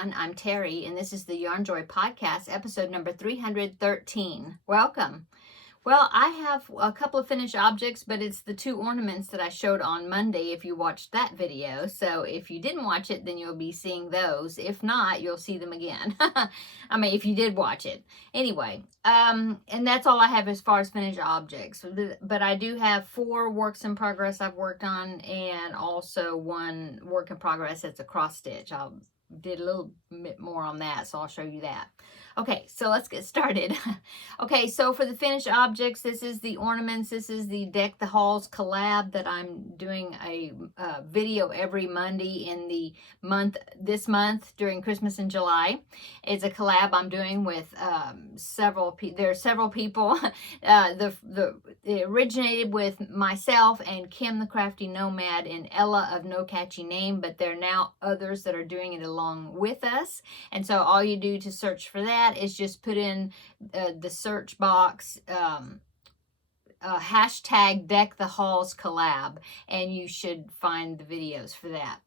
everyone. I'm Terry, and this is the Yarn Joy Podcast, episode number 313. Welcome. Well, I have a couple of finished objects, but it's the two ornaments that I showed on Monday if you watched that video. So if you didn't watch it, then you'll be seeing those. If not, you'll see them again. I mean, if you did watch it. Anyway, and that's all I have as far as finished objects. But I do have 4 works in progress I've worked on, and also 1 work in progress that's a cross stitch. I did a little bit more on that, so I'll show you that. Okay, so let's get started. Okay, so for the finished objects, this is the ornaments. This is the Deck the Halls collab that I'm doing a video every Monday in the this month during Christmas and July. It's a collab I'm doing with several people. There are several people. It originated with myself and Kim the Crafty Nomad and Ella of No Catchy Name, but there are now others that are doing it along with us. And so all you do to search for that is just put in the search box hashtag Deck the Halls collab, and you should find the videos for that.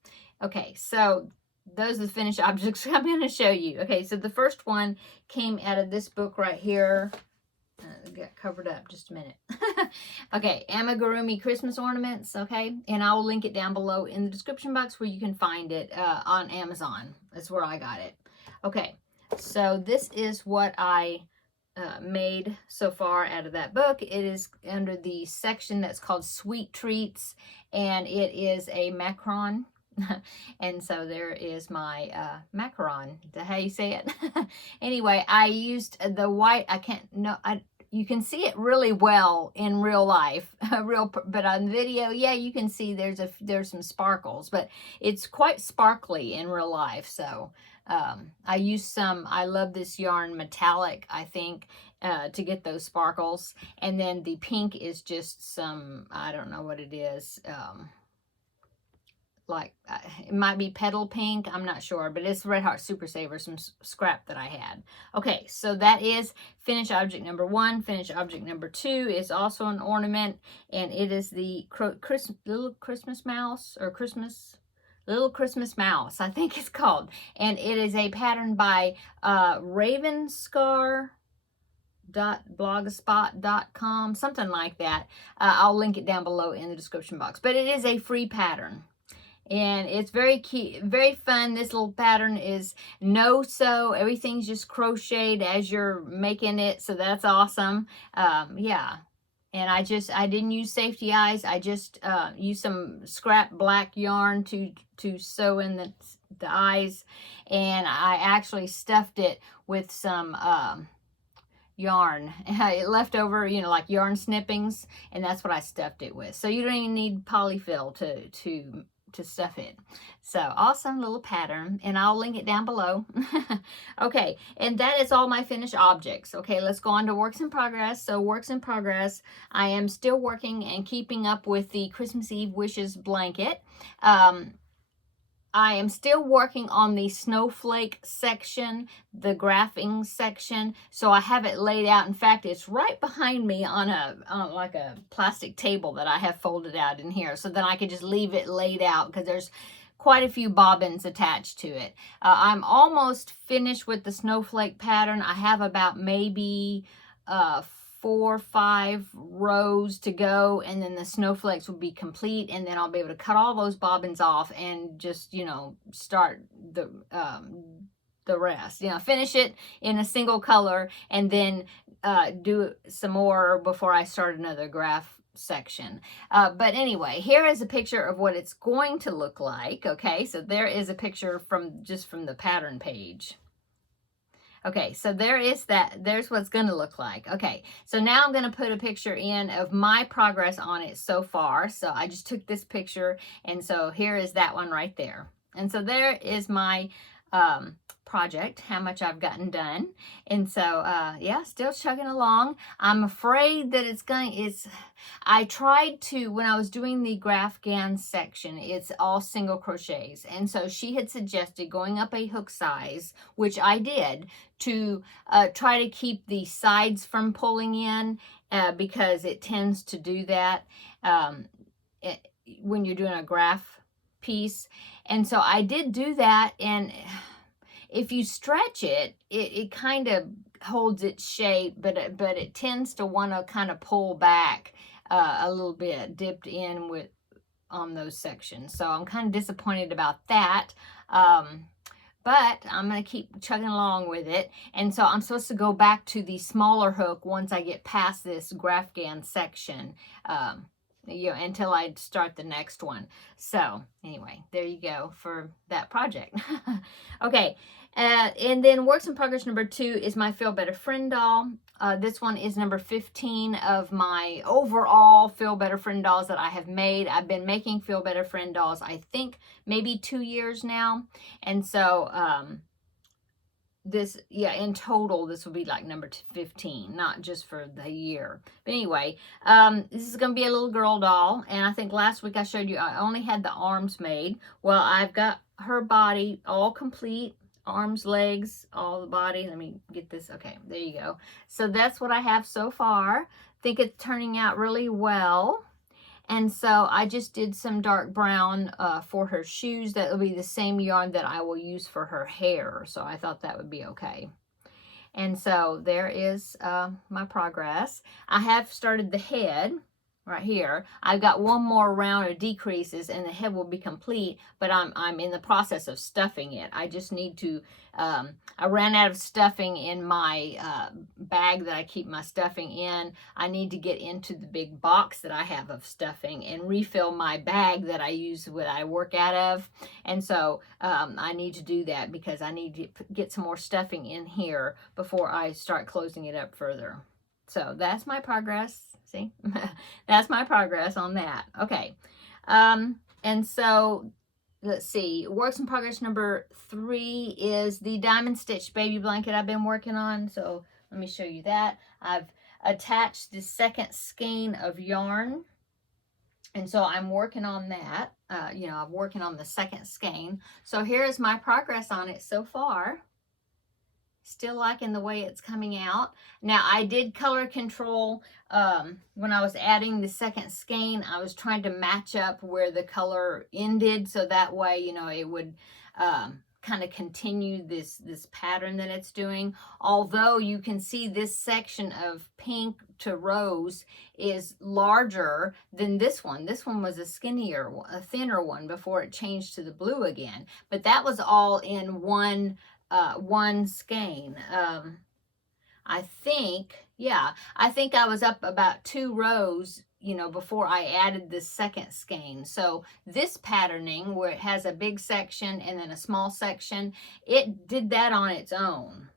Okay, so those are the finished objects I'm going to show you. Okay, so the first one came out of this book right here. Got covered up just a minute. Okay, Amigurumi Christmas Ornaments. Okay, and I will link it down below in the description box where you can find it on Amazon. That's where I got it. Okay, so this is what I made so far out of that book. It is under the section that's called Sweet Treats, and it is a macaron. And so there is my macaron. Is that how you say it? Anyway, I used the white. You can see it really well in real life, but on video, yeah, you can see there's some sparkles, but it's quite sparkly in real life. So I used some. I love this yarn metallic, I think, to get those sparkles, and then the pink is just some, I don't know what it is. Like it might be petal pink, I'm not sure, but it's Red Heart Super Saver, some scrap that I had. Okay, so that is finished object number 1. Finished object number 2 is also an ornament, and it is the Little Christmas Mouse, I think it's called, and it is a pattern by ravenscar.blogspot.com, something like that. I'll link it down below in the description box, but it is a free pattern. And it's very cute, very fun. This little pattern is no-sew. Everything's just crocheted as you're making it, so that's awesome. Yeah. And I didn't use safety eyes. I just used some scrap black yarn to sew in the eyes. And I actually stuffed it with some yarn left over, like yarn snippings. And that's what I stuffed it with. So you don't even need polyfill to stuff it. So awesome little pattern, and I'll link it down below. Okay, and that is all my finished objects. Okay, let's go on to works in progress. So works in progress, I am still working and keeping up with the Christmas Eve wishes blanket. I am still working on the snowflake section, the graphing section, so I have it laid out. In fact, it's right behind me on like a plastic table that I have folded out in here, so then I can just leave it laid out because there's quite a few bobbins attached to it. I'm almost finished with the snowflake pattern. I have about maybe 4 or 5 rows to go, and then the snowflakes will be complete, and then I'll be able to cut all those bobbins off and just, start the rest. Finish it in a single color, and then do some more before I start another graph section. But anyway, here is a picture of what it's going to look like. Okay, so there is a picture from the pattern page. Okay, so there's what it's going to look like. Okay, so now I'm going to put a picture in of my progress on it so far. So I just took this picture, and so here is that one right there. And so there is my project, how much I've gotten done. And so, yeah, still chugging along. I'm afraid that I tried to, when I was doing the Grafgan section, it's all single crochets. And so she had suggested going up a hook size, which I did, to try to keep the sides from pulling in because it tends to do that when you're doing a graph piece. And so I did do that, and if you stretch it, it kind of holds its shape, but it tends to want to kind of pull back a little bit, dipped in with on those sections. So I'm kind of disappointed about that. But I'm going to keep chugging along with it. And so I'm supposed to go back to the smaller hook once I get past this Grafgan section, until I start the next one. So anyway, there you go for that project. Okay. And then works in progress number 2 is my Feel Better Friend doll. This one is number 15 of my overall Feel Better Friend dolls that I have made. I've been making Feel Better Friend dolls, I think, maybe 2 years now. And so in total, this will be like number 15, not just for the year. But anyway, this is going to be a little girl doll. And I think last week I showed you I only had the arms made. Well, I've got her body all complete. Arms, legs, all the body. Let me get this. Okay, there you go. So that's what I have so far. Think it's turning out really well. And so I just did some dark brown for her shoes. That will be the same yarn that I will use for her hair. So I thought that would be okay. And so there is my progress. I have started the head right here. I've got one more round of decreases and the head will be complete, but I'm in the process of stuffing it. I just need to, I ran out of stuffing in my bag that I keep my stuffing in. I need to get into the big box that I have of stuffing and refill my bag that I use when I work out of. And so I need to do that because I need to get some more stuffing in here before I start closing it up further. So that's my progress. See, that's my progress on that. Okay. And so let's see, works in progress number 3 is the diamond stitch baby blanket I've been working on. So let me show you that. I've attached the second skein of yarn. And so I'm working on that. I'm working on the second skein. So here is my progress on it so far. Still liking the way it's coming out. Now, I did color control when I was adding the second skein. I was trying to match up where the color ended, so that way, it would kind of continue this pattern that it's doing. Although you can see this section of pink to rose is larger than this one. This one was a thinner one before it changed to the blue again. But that was all in one skein. I think I was up about 2 rows, before I added this second skein. So this patterning where it has a big section and then a small section, it did that on its own.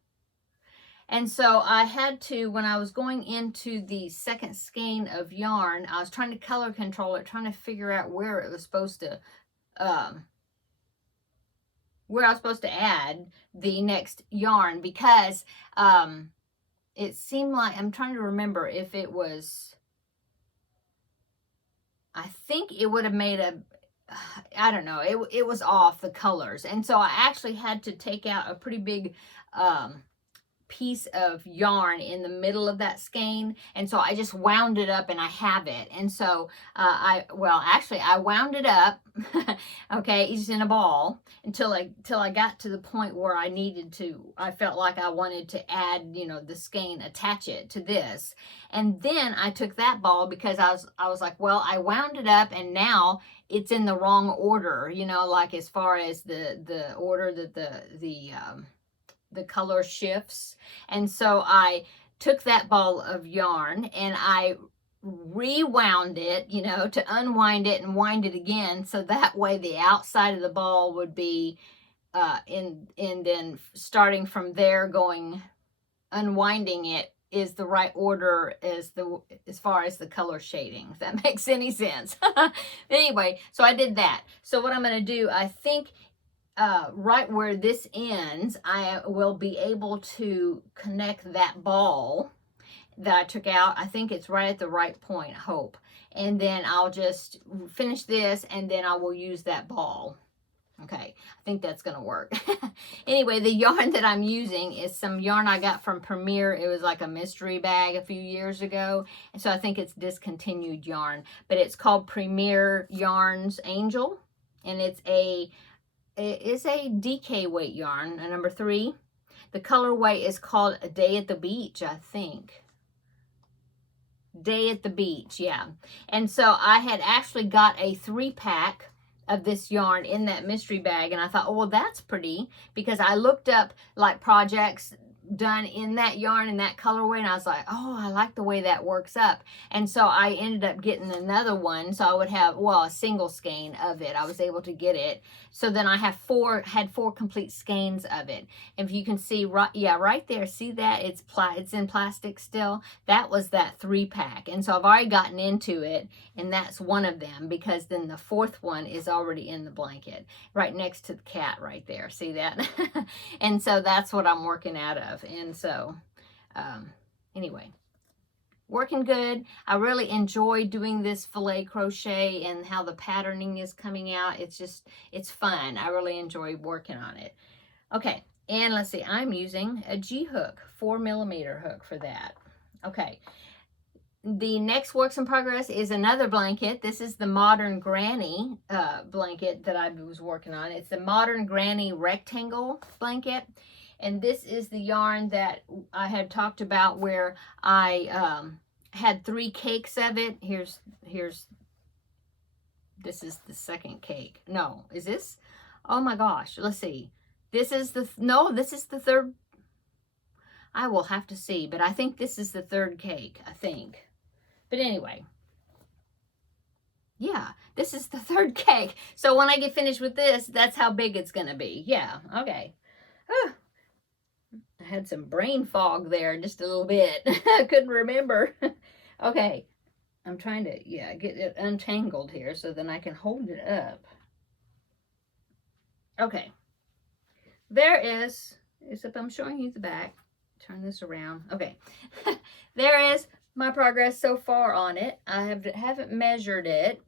And so I had to, when I was going into the second skein of yarn, I was trying to color control it, trying to figure out where it was supposed to add the next yarn, because it seemed like, I'm trying to remember if it was, I think it would have made I don't know, it was off the colors. And so I actually had to take out a pretty big piece of yarn in the middle of that skein, and so I just wound it up and I have it. And so I wound it up okay, just in a ball until I got to the point where I felt like I wanted to add, the skein, attach it to this. And then I took that ball because I was like, well, I wound it up and now it's in the wrong order, like as far as the order that the color shifts. And so I took that ball of yarn and I rewound it, to unwind it and wind it again, so that way the outside of the ball would be and then starting from there, unwinding it is the right order as far as the color shading, if that makes any sense. Anyway, so I did that. So what I'm going to do, I think right where this ends, I will be able to connect that ball that I took out. I think it's right at the right point, I hope. And then I'll just finish this and then I will use that ball. Okay, I think that's going to work. Anyway, the yarn that I'm using is some yarn I got from Premier. It was like a mystery bag a few years ago. And so I think it's discontinued yarn. But it's called Premier Yarns Angel. And it's a it is a DK weight yarn, a number 3. The colorway is called A Day at the Beach, I think. Day at the Beach, yeah. And so I had actually got a 3-pack of this yarn in that mystery bag, and I thought, oh, well, that's pretty, because I looked up like projects done in that yarn in that colorway, and I was like, oh, I like the way that works up. And so I ended up getting another one, so I would have, well, a single skein of it. I was able to get it, so then I had four complete skeins of it. If you can see, right, yeah, right there, see that it's in plastic still. That was that 3-pack, and so I've already gotten into it, and that's one of them, because then the 4th one is already in the blanket right next to the cat right there. See that? And so that's what I'm working out of. And so anyway, working good. I really enjoy doing this filet crochet and how the patterning is coming out. It's fun. I really enjoy working on it. Okay, and let's see, I'm using a G hook, 4mm hook for that. Okay, the next works in progress is another blanket. This is the Modern Granny blanket that I was working on. It's the Modern Granny rectangle blanket. And this is the yarn that I had talked about, where I had 3 cakes of it. This is the 2nd cake. No, is this? Oh my gosh, let's see. This is the, no, this is the 3rd. I will have to see, but I think this is the 3rd cake, I think. But anyway, yeah, this is the 3rd cake. So when I get finished with this, that's how big it's going to be. Yeah, okay. I had some brain fog there just a little bit. I couldn't remember. Okay, I'm trying to, yeah, get it untangled here so then I can hold it up. Okay, there is, except I'm showing you the back. Turn this around. Okay, there is my progress so far on it. I haven't measured it,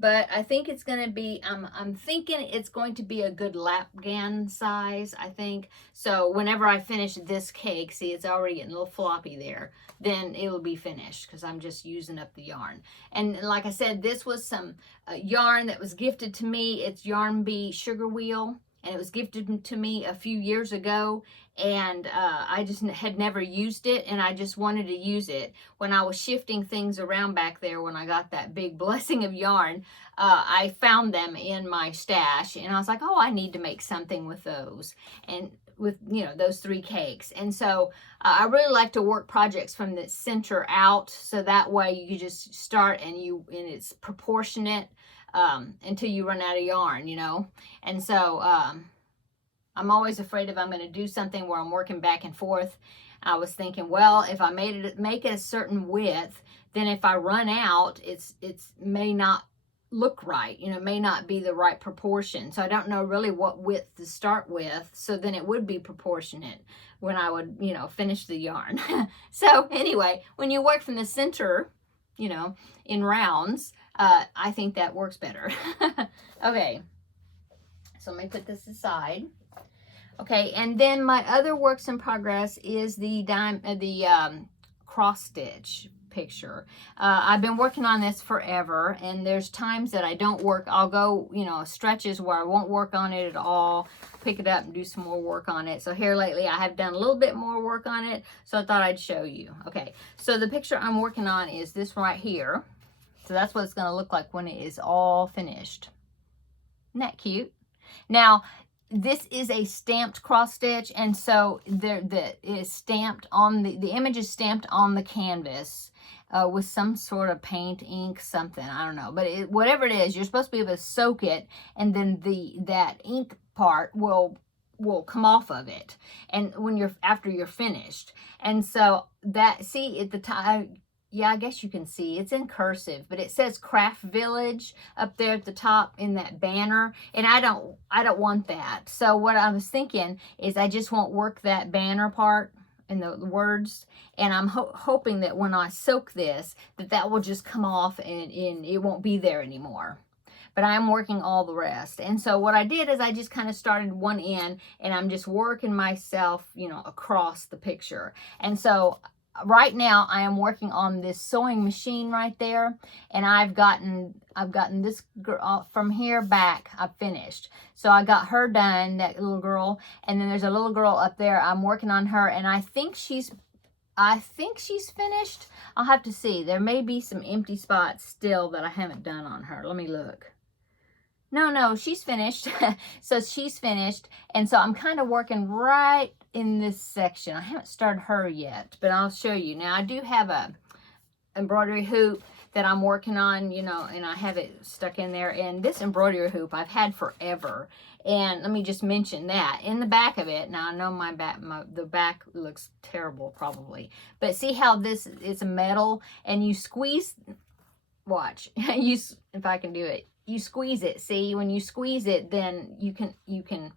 but I think it's going to be, I'm thinking it's going to be a good lapgan size, I think. So whenever I finish this cake, see, it's already getting a little floppy there, then it will be finished, because I'm just using up the yarn. And like I said, this was some yarn that was gifted to me. It's Yarn Bee Sugar Wheel, and it was gifted to me a few years ago, and I just had never used it, and I just wanted to use it. When I was shifting things around back there, when I got that big blessing of yarn, I found them in my stash, and I was like, oh, I need to make something with those, and with, you know, those 3 cakes. And so I really like to work projects from the center out, so that way you just start and it's proportionate until you run out of yarn, you know. And so I'm always afraid if I'm going to do something where I'm working back and forth. I was thinking, well, if I make it a certain width, then if I run out, it's may not look right, you know, may not be the right proportion. So I don't know really what width to start with, so then it would be proportionate when I would, you know, finish the yarn. So anyway, when you work from the center, you know, in rounds, I think that works better. Okay, so let me put this aside. Okay, and then my other works in progress is the cross stitch picture. I've been working on this forever, and there's times that I don't work. I'll go, you know, stretches where I won't work on it at all, pick it up and do some more work on it. So here lately I have done a little bit more work on it, so I thought I'd show you. Okay, so the picture I'm working on is this right here. So that's what it's going to look like when it is all finished. Isn't that cute? Now, this is a stamped cross stitch, and so the image is stamped on the canvas with some sort of paint, ink, something, I don't know, but whatever it is, you're supposed to be able to soak it, and then that ink part will come off of it, and after you're finished. And so that, see at the top, yeah, I guess you can see it's in cursive, but it says Craft Village up there at the top in that banner, and I don't want that. So what I was thinking is I just won't work that banner part in the words, and I'm hoping that when I soak this, that will just come off and it won't be there anymore. But I'm working all the rest. And so what I did is I just kind of started one end, and I'm just working myself, you know, across the picture. And so right now I am working on this sewing machine right there, and I've gotten this girl from here back. I've finished, so I got her done, that little girl, and then there's a little girl up there. I'm working on her, and I think she's finished. I'll have to see. There may be some empty spots still that I haven't done on her. Let me look. No, she's finished. So she's finished. And so I'm kind of working right in this section. I haven't started her yet, but I'll show you. Now, I do have a embroidery hoop that I'm working on, you know, and I have it stuck in there. And this embroidery hoop I've had forever. And let me just mention that in the back of it. Now, I know the back looks terrible probably. But see how this is a metal, and you squeeze, watch, if I can do it. You squeeze it. See, when you squeeze it, then you can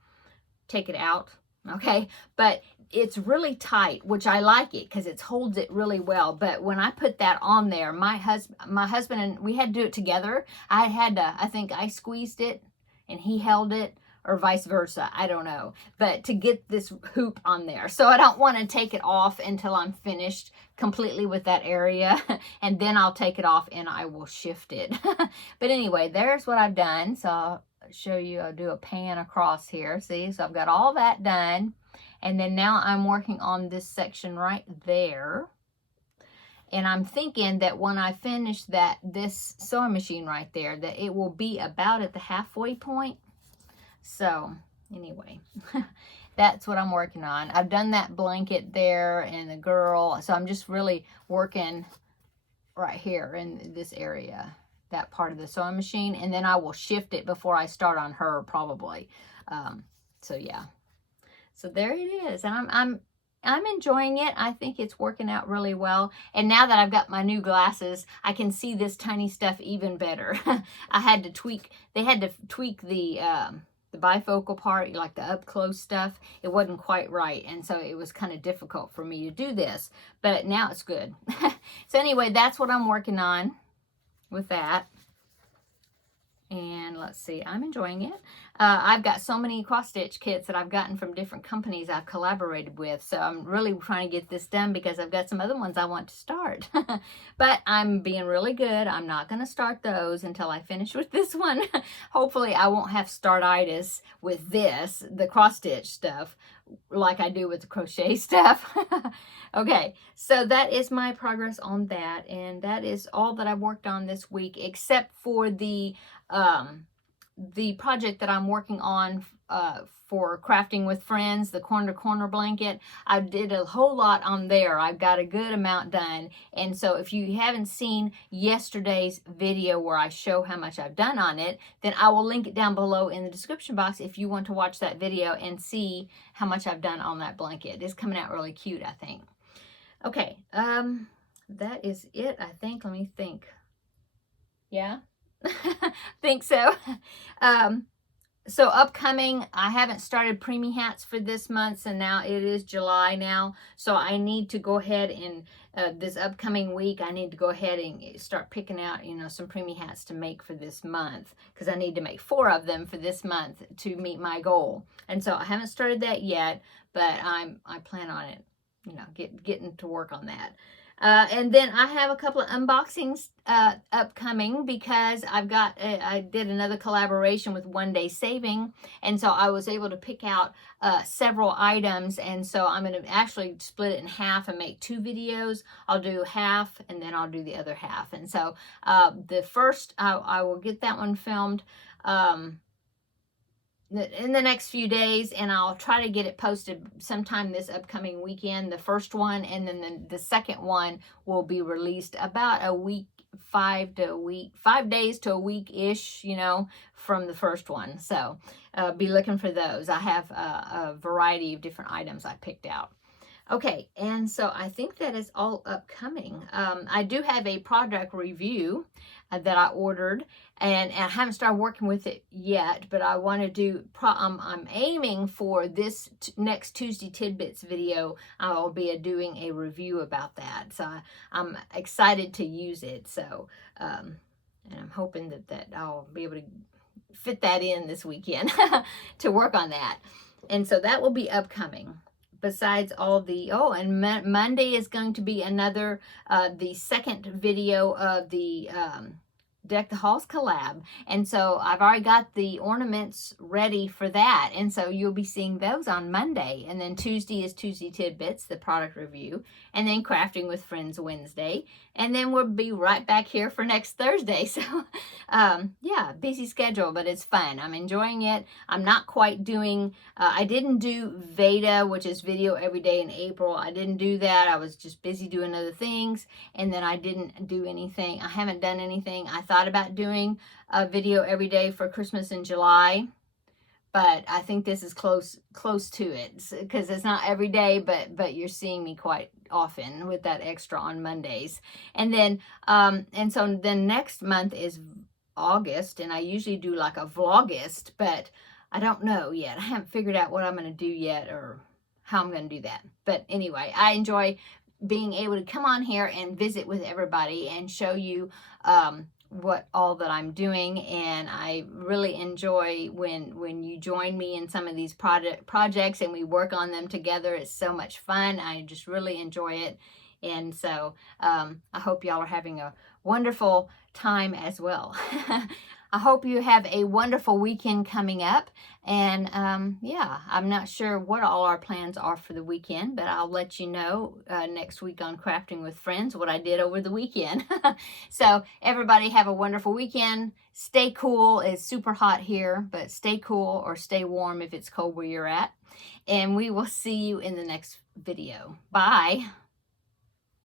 take it out. Okay, but it's really tight, which I like it because it holds it really well. But when I put that on there, my husband and we had to do it together. I think I squeezed it and he held it, or vice versa. I don't know. But to get this hoop on there. So I don't want to take it off until I'm finished completely with that area. And then I'll take it off and I will shift it. But anyway, there's what I've done. So I'll show you. I'll do a pan across here. See? So I've got all that done. And then now I'm working on this section right there. And I'm thinking that when I finish this sewing machine right there, that it will be about at the halfway point. So anyway, that's what I'm working on. I've done that blanket there and the girl. So I'm just really working right here in this area, that part of the sewing machine. And then I will shift it before I start on her probably. So yeah. So there it is. And I'm enjoying it. I think it's working out really well. And now that I've got my new glasses, I can see this tiny stuff even better. They had to tweak the bifocal part, like the up close stuff. It wasn't quite right, and so it was kind of difficult for me to do this, but now it's good. So anyway, that's what I'm working on with that. And let's see, I'm enjoying it. I've got so many cross-stitch kits that I've gotten from different companies I've collaborated with. So I'm really trying to get this done because I've got some other ones I want to start. But I'm being really good. I'm not going to start those until I finish with this one. Hopefully I won't have startitis with this, the cross-stitch stuff, like I do with the crochet stuff. Okay, so that is my progress on that. And that is all that I've worked on this week, except for the project that I'm working on for crafting with friends, the corner to corner blanket. I did a whole lot on there. I've got a good amount done. And so if you haven't seen yesterday's video where I show how much I've done on it, then I will link it down below in the description box if you want to watch that video and see how much I've done on that blanket. It's coming out really cute, I think. Okay, that is it, I think. Let me think. Yeah? Think so. So upcoming, I haven't started preemie hats for this month, and now it is July now. So I need to go ahead and this upcoming week, I need to go ahead and start picking out, you know, some preemie hats to make for this month, because I need to make 4 of them for this month to meet my goal. And so I haven't started that yet, but I plan on it, you know, getting to work on that. And then I have a couple of unboxings upcoming because I did another collaboration with One Day Saving, and so I was able to pick out several items, and so I'm going to actually split it in half and make 2 videos. I'll do half and then I'll do the other half. And so the first, I will get that one filmed in the next few days, and I'll try to get it posted sometime this upcoming weekend, the first one, and then the second one will be released about a week, 5 days to a week-ish, you know, from the first one. So be looking for those. I have a variety of different items I picked out. Okay, and so I think that is all upcoming. I do have a product review that I ordered, and I haven't started working with it yet, but I want to do, I'm aiming for this next Tuesday Tidbits video. I'll be doing a review about that. So I'm excited to use it. So, and I'm hoping that I'll be able to fit that in this weekend to work on that. And so that will be upcoming. besides all the, oh, and Monday is going to be another, the second video of the Deck the Halls collab. And so I've already got the ornaments ready for that. And so you'll be seeing those on Monday. And then Tuesday is Tuesday Tidbits, the product review. And then Crafting with Friends Wednesday. And then we'll be right back here for next Thursday. So, yeah, busy schedule, but it's fun. I'm enjoying it. I'm not quite doing, I didn't do Veda, which is video every day in April. I didn't do that. I was just busy doing other things. And then I didn't do anything. I haven't done anything. I thought about doing a video every day for Christmas in July. But I think this is close to it, because it's not every day, but you're seeing me quite often with that extra on Mondays. And then and so then next month is August, and I usually do like a vlogist, but I don't know yet. I haven't figured out what I'm going to do yet or how I'm going to do that. But anyway, I enjoy being able to come on here and visit with everybody and show you what all that I'm doing. And I really enjoy when you join me in some of these projects and we work on them together. It's so much fun. I just really enjoy it. And so I hope y'all are having a wonderful time as well. I hope you have a wonderful weekend coming up. And yeah, I'm not sure what all our plans are for the weekend, but I'll let you know next week on Crafting with Friends what I did over the weekend. So everybody have a wonderful weekend. Stay cool. It's super hot here, but stay cool or stay warm if it's cold where you're at. And we will see you in the next video. Bye.